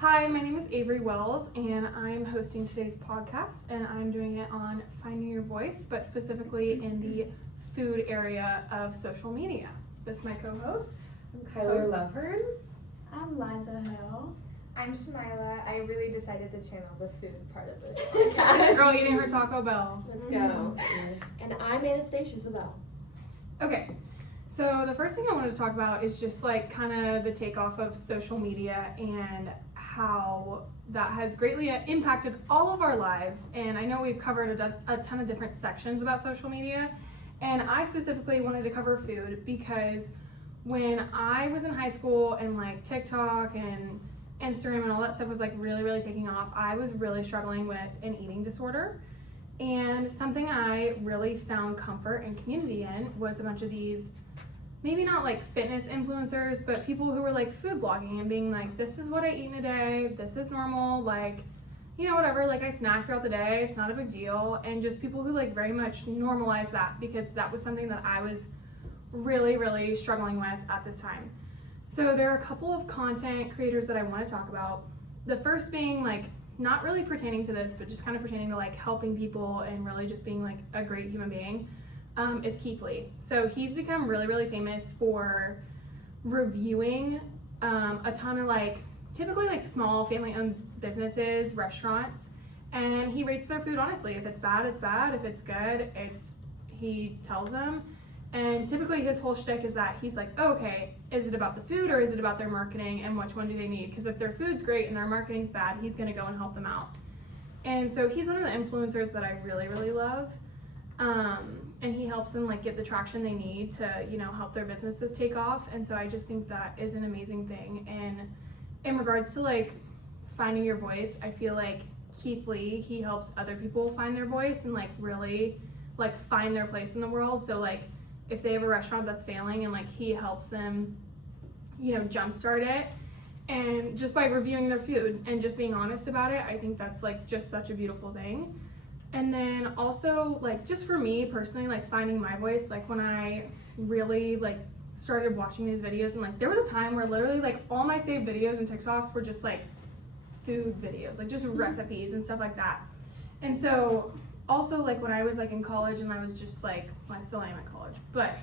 Hi, my name is Avery Wells, and I'm hosting today's podcast, and I'm doing it on finding your voice, but specifically in the food area of social media. This is my co-host. I'm Kyler Lovern. I'm Liza Hill. I'm Shamila. I really decided to channel the food part of this podcast. Girl eating her Taco Bell. Let's go. And I'm Anastasia Zabel. Okay, so the first thing I wanted to talk about is just like kind of the takeoff of social media and how that has greatly impacted all of our lives. And I know we've covered a ton of different sections about social media, and I specifically wanted to cover food because when I was in high school and like TikTok and Instagram and all that stuff was like really taking off, I was really struggling with an eating disorder. And something I really found comfort and community in was a bunch of these, maybe not like fitness influencers, but people who were like food blogging and being like, this is what I eat in a day, this is normal, like, you know, whatever, like I snack throughout the day, it's not a big deal. And just people who like very much normalize that, because that was something that I was really struggling with at this time. So there are a couple of content creators that I want to talk about. The first being like, not really pertaining to this, but just kind of pertaining to like helping people and really just being like a great human being, is Keith Lee. So he's become really famous for reviewing a ton of like, typically like small family-owned businesses, restaurants, and he rates their food honestly. If it's bad, it's bad. If it's good, he tells them. And typically his whole shtick is that he's like, oh, okay, is it about the food or is it about their marketing, and which one do they need? Because if their food's great and their marketing's bad, he's gonna go and help them out. And so he's one of the influencers that I really love. And he helps them like get the traction they need to, you know, help their businesses take off. And so I just think that is an amazing thing. And in regards to like finding your voice, I feel like Keith Lee, he helps other people find their voice and like really like find their place in the world. So like if they have a restaurant that's failing and like he helps them, you know, jumpstart it, and just by reviewing their food and just being honest about it, I think that's like just such a beautiful thing. And then also like just for me personally, like finding my voice, like when I really like started watching these videos, and like there was a time where literally like all my saved videos and TikToks were just like food videos, like just recipes and stuff like that. And so also like when I was like in college and I was just like, well, I still am in college, but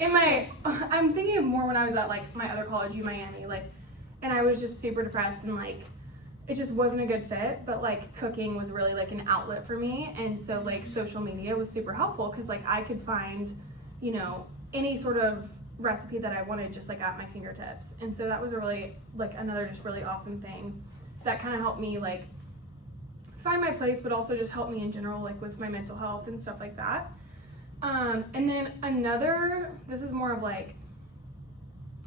anyways, I'm thinking of more when I was at like my other college, UMiami, like, and I was just super depressed and like it just wasn't a good fit, but like cooking was really like an outlet for me. And so like social media was super helpful because like I could find, you know, any sort of recipe that I wanted just like at my fingertips. And so that was a really like another just really awesome thing that kind of helped me like find my place, but also just helped me in general, like with my mental health and stuff like that. And then this is more of like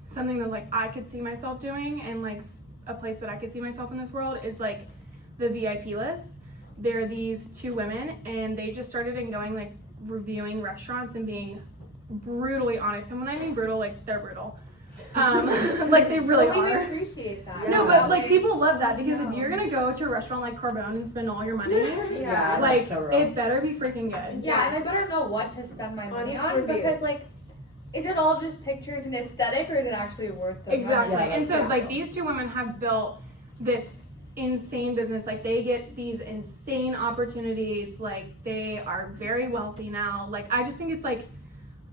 something that like I could see myself doing, and like a place that I could see myself in this world is like the VIP list. They're these two women, and they just started going like reviewing restaurants and being brutally honest. And when I mean brutal, like they're brutal. Like they really we are. appreciate that. No, but like people love that, because if you're gonna go to a restaurant like Carbone and spend all your money, Yeah, like that's so it better be freaking good. Yeah, and I better know what to spend my money Honest on, reviews. because like, is it all just pictures and aesthetic, or is it actually worth the Exactly. money? And so Yeah. like these two women have built this insane business. Like they get these insane opportunities. Like they are very wealthy now. Like I just think it's like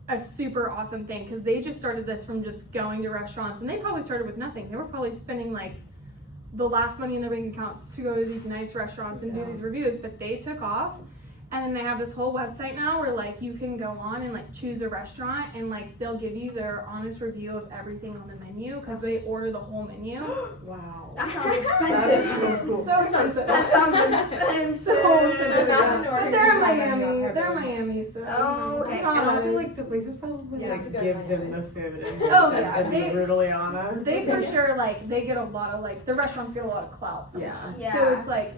a super awesome thing, because they just started this from just going to restaurants, and they probably started with nothing. They were probably spending like the last money in their bank accounts to go to these nice restaurants and do these reviews, but they took off. And then they have this whole website now where like you can go on and like choose a restaurant, and like they'll give you their honest review of everything on the menu, because they order the whole menu. Wow. That sounds That's expensive. so cool. So expensive. That sounds expensive. So expensive. Imagine But ordering they're in your Miami. Miami. They're in Miami, so. Oh, okay. And also, promise. like, the places probably Yeah, like to go to give them Miami. the food. And Oh, that's yeah. to be They- brutally honest. They for sure, like, they get a lot of, like, the restaurants get a lot of clout from Yeah. that. Yeah. So it's like,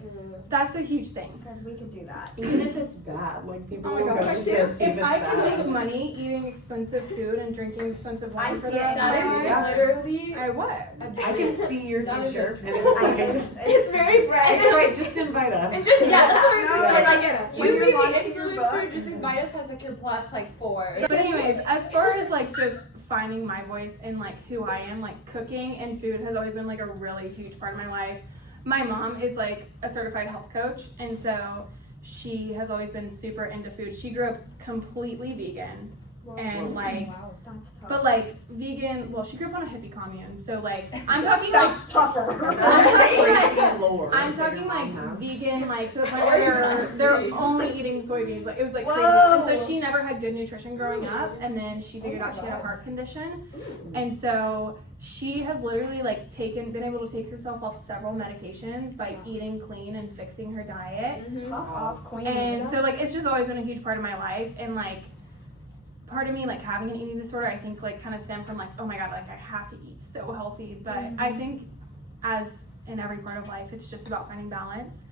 that's a huge thing. Because we could do that. Even if it's bad, like people Oh will my go gosh, just dude, to see if if it's I can bad. make money eating expensive food and drinking expensive wine I for see the it. rest of That my is life, literally I would. I can see your That is future, a- and it's fine. It's very bright. It's right, just invite us. And just, yeah, that's what I was No, gonna say. like, Like, when you you're be the launching your influencer, book. just invite us as like your plus like 4. But anyways, as far as like just finding my voice and like who I am, like cooking and food has always been like a really huge part of my life. My mom is like a certified health coach, and so she has always been super into food. She grew up completely vegan, and like, Wow, that's tough. but like vegan, well, she grew up on a hippie commune, so like, I'm talking like, That's tougher. I'm talking like vegan, like to the point where they're only eating soybeans. Like it was like crazy. Whoa. And so she never had good nutrition growing up, and then she figured out she had a heart condition, and so she has literally like been able to take herself off several medications by eating clean and fixing her diet. Pop off, queen. And so like it's just always been a huge part of my life, and like part of me like having an eating disorder, I think like kind of stemmed from like, oh my god, like I have to eat so healthy. But I think as in every part of life, it's just about finding balance.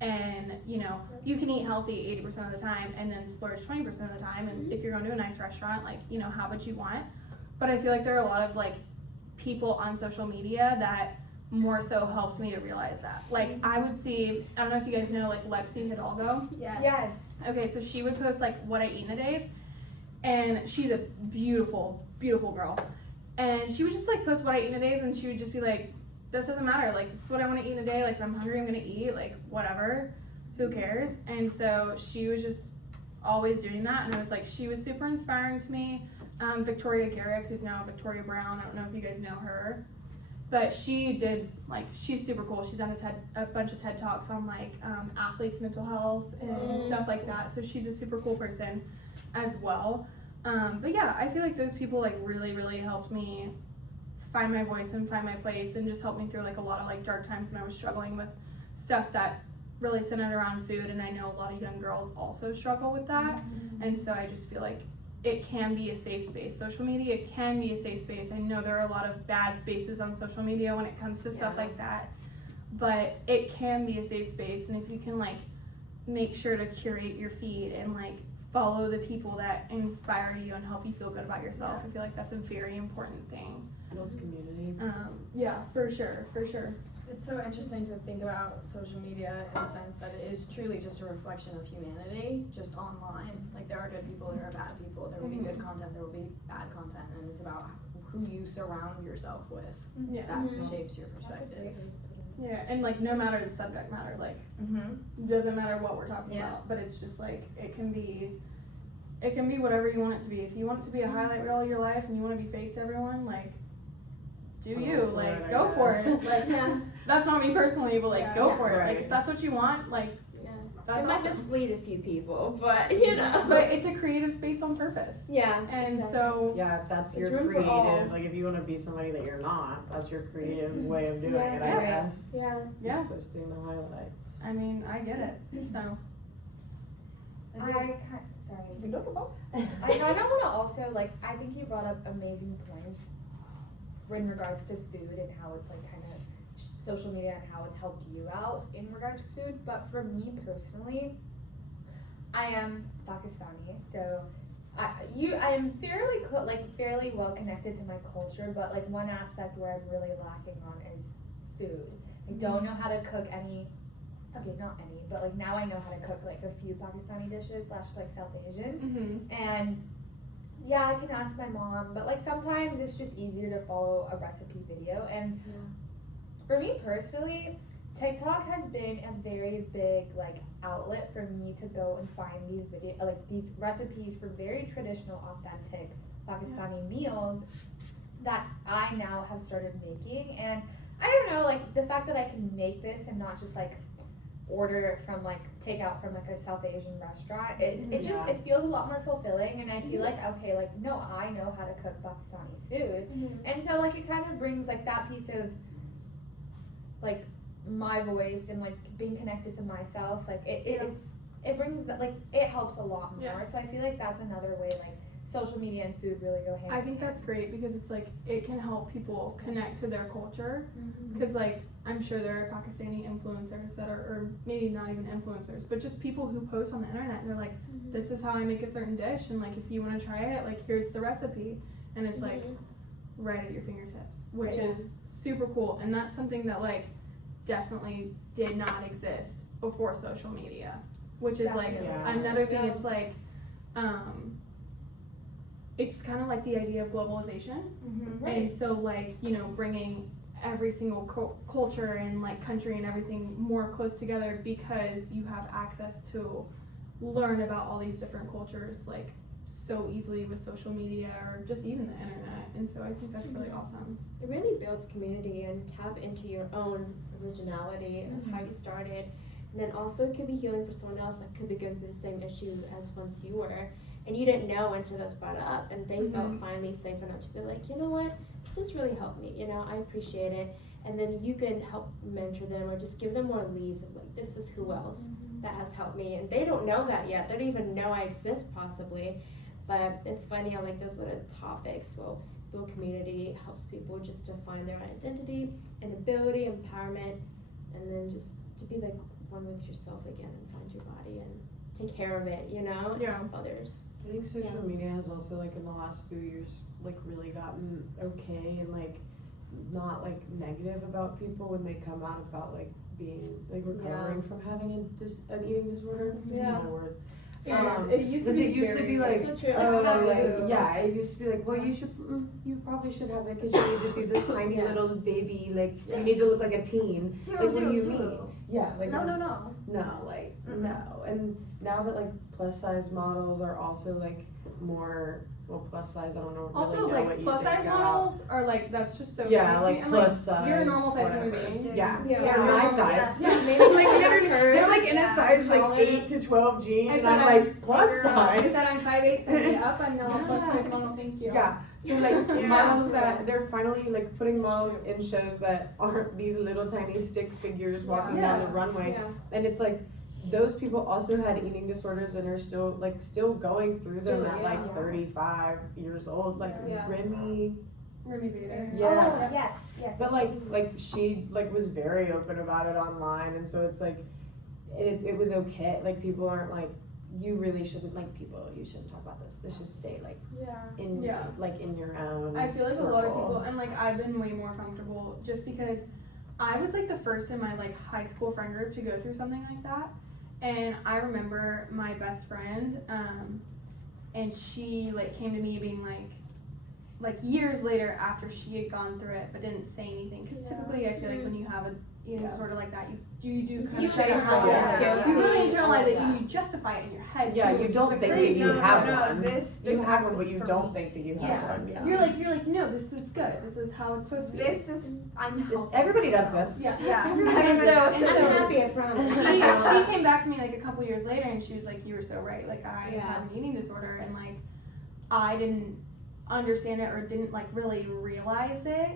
And you know, you can eat healthy 80% of the time and then splurge 20% of the time. And if you're going to a nice restaurant, like, you know, have what you want. But I feel like there are a lot of like people on social media that more so helped me to realize that. Like I would see, I don't know if you guys know like Lexi Hidalgo. Yes. Okay, so she would post like what I eat in a day, and she's a beautiful, beautiful girl. And she would just like post what I eat in a day, and she would just be like, this doesn't matter, like this is what I want to eat in a day, like if I'm hungry I'm gonna eat, like whatever, who cares? And so she was just always doing that, and it was like, she was super inspiring to me. Victoria Garrick, who's now Victoria Brown, I don't know if you guys know her, but she did, like, she's super cool. She's done a bunch of TED Talks on like athletes' mental health and stuff like that, so she's a super cool person as well. But yeah, I feel like those people like really, really helped me find my voice and find my place, and just helped me through like a lot of like dark times when I was struggling with stuff that really centered around food. And I know a lot of young girls also struggle with that, and so I just feel like it can be a safe space. Social media can be a safe space. I know there are a lot of bad spaces on social media when it comes to stuff like that, but it can be a safe space. And if you can like make sure to curate your feed and like follow the people that inspire you and help you feel good about yourself, I feel like that's a very important thing. Builds community. Yeah, for sure. It's so interesting to think about social media in the sense that it is truly just a reflection of humanity, just online. Like there are good people, there are bad people, there will be good content, there will be bad content, and it's about who you surround yourself with Yeah. that shapes your perspective. Yeah, and like no matter the subject matter, like doesn't matter what we're talking Yeah. about, but it's just like it can be whatever you want it to be. If you want it to be a highlight reel of your life and you want to be fake to everyone, like do Go you, for like it, I go for guess. it. Like that's not me personally, but like go for it. Like Right. if that's what you want, like that's It might awesome. mislead a few people, but you know. But it's a creative space on purpose. Yeah. And exactly. so Yeah, if that's There's your room for all. creative, like if you want to be somebody that you're not, that's your creative way of doing it, I Yeah. guess. Yeah. yeah, Just posting the highlights. I mean I get it. So I kind of want to also, like, I think you brought up amazing points in regards to food and how it's like kind of social media and how it's helped you out in regards to food. But for me personally, I am Pakistani, so I am fairly well connected to my culture. But like one aspect where I'm really lacking on is food. I don't know how to cook any. Okay, not any, but like now I know how to cook like a few Pakistani dishes / like South Asian. And yeah, I can ask my mom, but like sometimes it's just easier to follow a recipe video. And for me personally, TikTok has been a very big like outlet for me to go and find these recipes for very traditional, authentic Pakistani meals that I now have started making. And I don't know, like the fact that I can make this and not just like order it from like takeout from like a South Asian restaurant, it feels a lot more fulfilling. And I feel like, okay, like no, I know how to cook Pakistani food. And so like it kind of brings like that piece of like my voice and like being connected to myself, like it brings that, like it helps a lot more. Yeah. So I feel like that's another way like social media and food really go hand I in think hand. that's great because it's like it can help people connect to their culture, because like I'm sure there are Pakistani influencers that are, or maybe not even influencers, but just people who post on the internet and they're like, this is how I make a certain dish, and like if you want to try it, like here's the recipe, and it's like right at your fingertips, which is super cool. And that's something that like definitely did not exist before social media, which is like Definitely. another thing. It's like it's kind of like the idea of globalization. And so like, you know, bringing every single culture and like country and everything more close together because you have access to learn about all these different cultures like so easily with social media or just even the internet. And so I think that's really awesome. It really builds community and tap into your own originality of how you started. And then also it could be healing for someone else that could be going through the same issue as once you were. And you didn't know until that was brought up. And they felt finally safe enough to be like, you know what, this has really helped me. You know, I appreciate it. And then you can help mentor them or just give them more leads of like, this is who else that has helped me. And they don't know that yet. They don't even know I exist possibly. But it's funny how like those little topics will build community, helps people just to find their identity and ability, empowerment, and then just to be like one with yourself again and find your body and take care of it, you know, and Yeah. help others. I think social media has also like in the last few years like really gotten okay and like not like negative about people when they come out about like being like recovering from having an eating disorder. Yeah. In other words. It used to Because be it used to be very- like, That's so true. oh, Taboo. like, yeah, it used to be like, well, you probably should have it because you need to be this tiny Yeah. little baby, like, you need to look like a teen. Like, what do you mean? Yeah, like, No. no, like, no. And now that, like, plus size models are also, like, more, well, plus size, I don't know, Also, really know like what you plus think size about. models are like that's just so Yeah, funny to like me. And, plus size, you're a normal size human whatever. being. Yeah, Yeah. they're my size. Yeah, maybe Like, some they're like in a Yeah. size like Taller. 8 to 12 jeans, I and said I'm I'm like plus bigger. I size. said I'm 5'8", so me up. I'm not a plus Yeah. size model. Thank you. Yeah, so like Yeah. models that they're finally like putting models in shows that aren't these little tiny stick figures walking Yeah. down the runway, Yeah. and it's like those people also had eating disorders and are still going through them Still, at yeah. like 35 years old, like Yeah. Remy. Remy Bader. Yeah. Oh, yes. But like she like was very open about it online, and so it's like it was okay. Like people aren't like you really shouldn't like people. You shouldn't talk about this. This should stay like in Yeah. like in your own. I feel like circle. a lot of people, and like I've been way more comfortable just because I was like the first in my like high school friend group to go through something like that. And I remember my best friend, and she like came to me being like years later after she had gone through it, but didn't say anything. Because typically, I feel like when you have a eating disorder like that, you do kind You of shut your internalize mouth. it. You really Guilty, internalize it, all and that. you justify it in your head. Yeah, too, you which is don't the think that crazy you part. have no, one. this You have one, happens but you for don't me. think that you have Yeah. one. Yeah. You're like, no, this is good. This is how it's supposed to be. This is I'm This, healthy. everybody does this. Yeah. Yeah. And so, And I'm happy, I promise. she came back to me like a couple years later and she was like, you were so right. Like I Yeah. had an eating disorder and like I didn't understand it or didn't like really realize it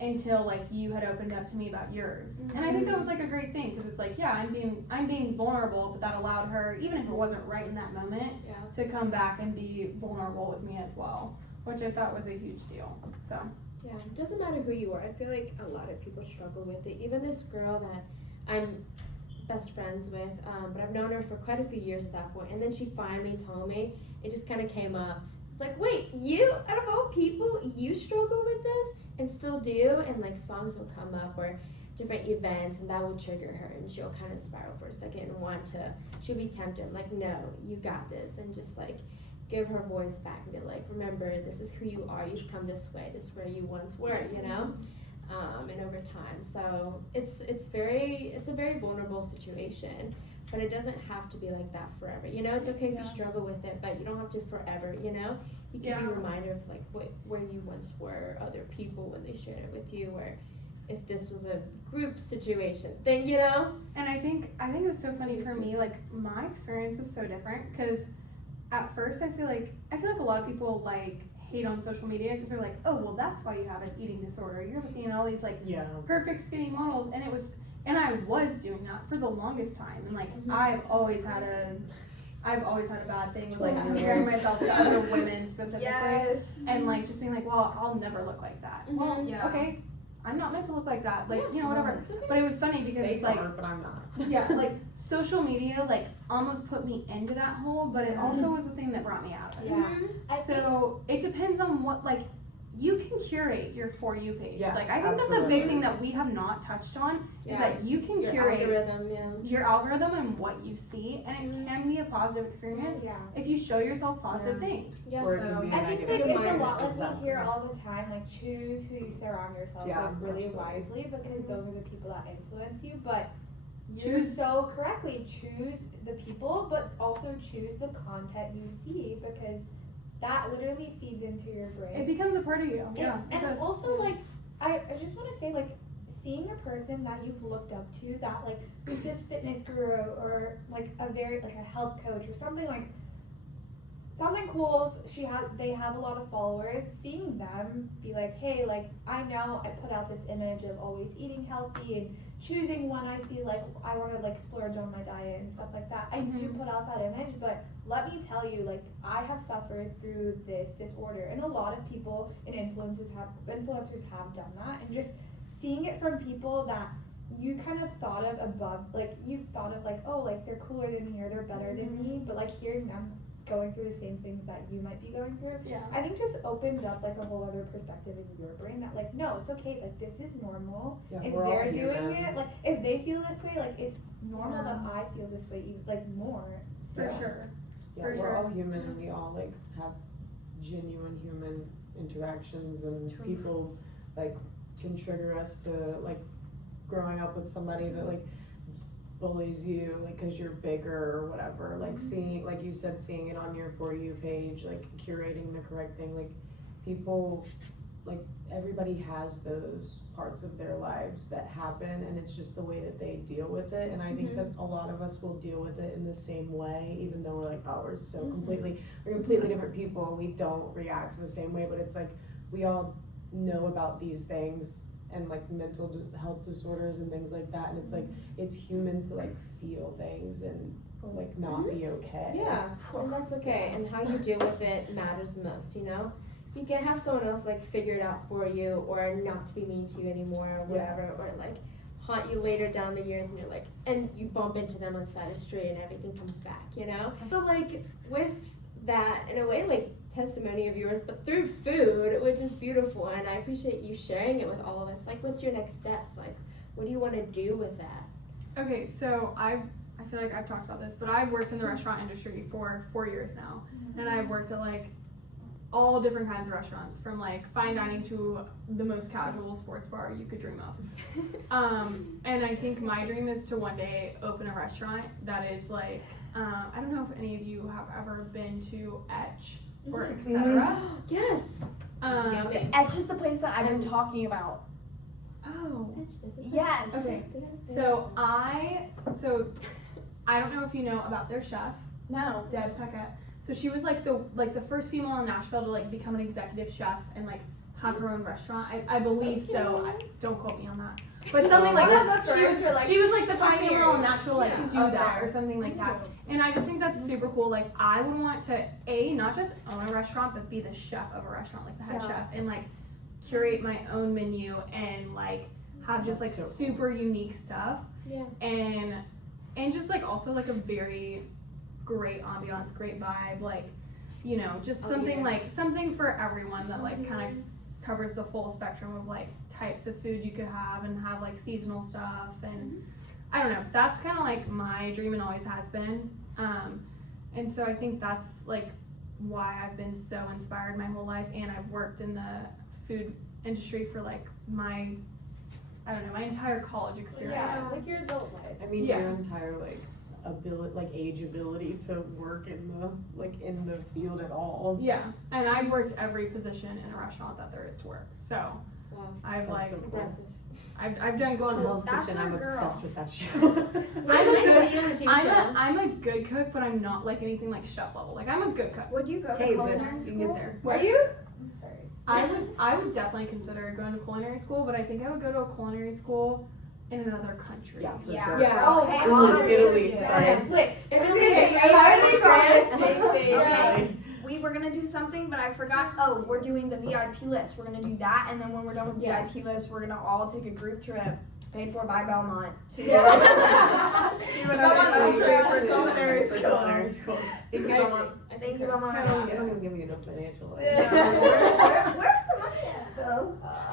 until like you had opened up to me about yours. And I think that was like a great thing because it's like, yeah, I'm being vulnerable, but that allowed her, even if it wasn't right in that moment, Yeah. to come back and be vulnerable with me as well, which I thought was a huge deal. So Yeah, it doesn't matter who you are. I feel like a lot of people struggle with it. Even this girl that I'm best friends with, but I've known her for quite a few years at that point. And then she finally told me, it just kind of came up. It's like, wait, you, out of all people, you struggle with this and still do? And like songs will come up or different events and that will trigger her and she'll kind of spiral for a second and she'll be tempted. Like, no, you got this. And just like, give her voice back and be like, remember, this is who you are. You've come this way. This is where you once were, you know? And over time. So it's a very vulnerable situation, but it doesn't have to be like that forever. You know, it's okay if you struggle with it, but you don't have to forever, you know? You can be a reminder of like where you once were, other people when they shared it with you, or if this was a group situation thing, you know? And I think it was so funny for me, like my experience was so different because at first I feel like a lot of people like hate on social media because they're like, oh well, that's why you have an eating disorder. You're looking at all these like perfect skinny models, and I was doing that for the longest time, and like I've always had a bad thing with like comparing myself to other women specifically, and like just being like, well, I'll never look like that. Well, Yeah. okay, I'm not meant to look like that. Like, Yeah, you know, whatever. it's okay. But it was funny because They it's like, are, but I'm not. yeah, like social media like almost put me into that hole, but it also was the thing that brought me out of it. Yeah. I think So it depends on what like you can curate your For You page. Yeah, Like I think that's a absolutely. big thing that we have not touched on is that you can Your curate algorithm, yeah. your algorithm and what you see, and it can be a positive experience Yeah. if you show yourself positive things. Yeah. Or it can be a I think negative. like it's a Yeah, lot like exactly. we hear all the time, like choose who you surround yourself Yeah, with really absolutely. wisely because those are the people that influence you. But you Choose- so correctly choose the people, but also choose the content you see because that literally feeds into your brain. It becomes a part of you. Yeah, it And does. also like I just want to say like seeing a person that you've looked up to that like who's this fitness guru or like a very like a health coach or something like something cool. They have a lot of followers. Seeing them be like, hey, like I know I put out this image of always eating healthy and choosing when I feel like I want to like splurge on my diet and stuff like that. I do put out that image, but let me tell you, like I have suffered through this disorder, and a lot of people and influencers have done that, and just seeing it from people that you kind of thought of above, like you thought of like, oh, like they're cooler than me or they're better than me, but like hearing them going through the same things that you might be going through, Yeah. I think just opens up like a whole other perspective in your brain that like, no, it's okay, like this is normal. Yeah, If we're all they're doing human. it, like if they feel this way, like it's normal Yeah. that I feel this way, even like more. For Yeah. sure. Yeah, For we're sure. all human and we all like have genuine human interactions, and True. people like can trigger us to like growing up with somebody that like bullies you like because you're bigger or whatever, like seeing, like you said, seeing it on your For You page, like curating the correct thing, like people, like everybody has those parts of their lives that happen, and it's just the way that they deal with it. And I think that a lot of us will deal with it in the same way, even though we're like, oh, we're completely different people and we don't react the same way, but it's like we all know about these things and like mental health disorders and things like that, and it's like it's human to like feel things and like not be okay. Yeah, and that's okay. And how you deal with it matters the most, you know? You can have someone else like figure it out for you, or not to be mean to you anymore or whatever, or like haunt you later down the years, and you're like, and you bump into them on the side of the street and everything comes back, you know? So like with that, in a way, like testimony of yours, but through food, which is beautiful, and I appreciate you sharing it with all of us. Like, what's your next steps? Like, what do you want to do with that? Okay, so I feel like I've talked about this, but I've worked in the restaurant industry for 4 years now, and I've worked at like all different kinds of restaurants, from like fine dining to the most casual sports bar you could dream of. And I think my dream is to one day open a restaurant that is like, I don't know if any of you have ever been to Etch or etc. Yes. Yummy. Etch is the place that I've been talking about. Oh. Yes. Okay. So I don't know if you know about their chef, No. Deb Paquette. So she was like the first female in Nashville to like become an executive chef and like have her own restaurant. I believe so. Don't quote me on that. But something like One of that. the She was, first, or, like, she was like the first female in pioneer. Nashville like to do that or something like that. And I just think that's super cool. Like I would want to not just own a restaurant, but be the chef of a restaurant, like the head chef, and like curate my own menu and like have just like That's so super unique stuff. Yeah. And just like also like a very great ambiance, great vibe, like, you know, just something like something for everyone that like kind of covers the full spectrum of like types of food you could have, and have like seasonal stuff, and I don't know, that's kind of like my dream and always has been. And so I think that's like why I've been so inspired my whole life, and I've worked in the food industry for like my entire college experience. Yeah, like your adult life. I mean, Yeah. your entire like ability to work in the field at all. Yeah, and I've worked every position in a restaurant that there is to work. So Wow. I've That's like so cool. Impressive. I've done Go on Hell's That's Kitchen. my I'm girl. obsessed with that show. I'm a good cook, but I'm not like anything like chef level. Like I'm a good cook. Would you go to Hey, but culinary you school? can get there. Were you? I'm sorry. I would definitely consider going to culinary school, but I think I would go to a culinary school in another country. Yeah, for Yeah. sure. Yeah. Oh, hey, Italy. Yeah. Sorry. Look, And I was then gonna say, we I already say found France. the same thing. Okay. We were gonna do something, but I forgot. Oh, we're doing the VIP list. We're gonna do that, and then when we're done with VIP list, we're gonna all take a group trip, paid for by Belmont, to another country for culinary school. Culinary school. Thank you, Mama. Thank you, Belmont. I don't even give you no financial aid. Yeah. Where's the money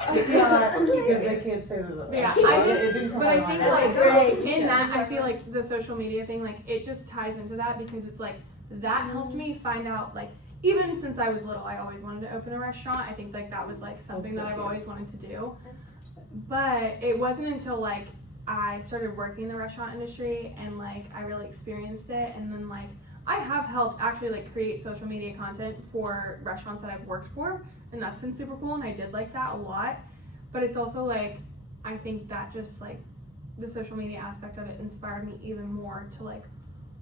It's not, because they can't say that. Yeah, It didn't come But I out think right. like great. You in should. that, I feel like the social media thing, like it just ties into that because it's like that helped me find out like even since I was little, I always wanted to open a restaurant. I think like that was like something so that I've cute. always wanted to do. But it wasn't until like I started working in the restaurant industry and like I really experienced it, and then like I have helped actually like create social media content for restaurants that I've worked for, and that's been super cool, and I did like that a lot. But it's also like I think that just like the social media aspect of it inspired me even more to like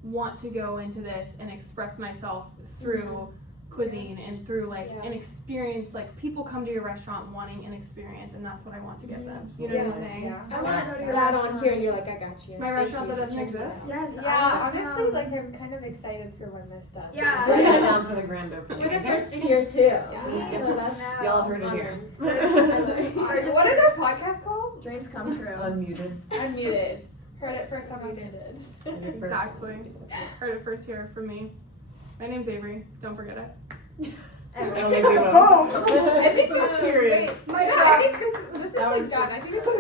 want to go into this and express myself through cuisine and through like Yeah. an experience. Like people come to your restaurant wanting an experience, and that's what I want to give them. You know what I'm Absolutely. saying? Yeah. I want to go to your Glad restaurant. on here, you're like, I got you. My Thank restaurant you that for doesn't checking it exist? out. Yes, Yeah, honestly, like I'm kind of excited for when this does. Yeah. Bring us down for the grand opening. We're the okay? first to hear too. Yeah. So that's Y'all heard it here. Alright, what is our podcast called? Dreams come true. Unmuted. Unmuted. Heard it first time I did. Exactly. Heard it first here from me. My name's Avery. Don't forget it. I don't think we will. I think Period. wait, I think this is That like was- done. I think this is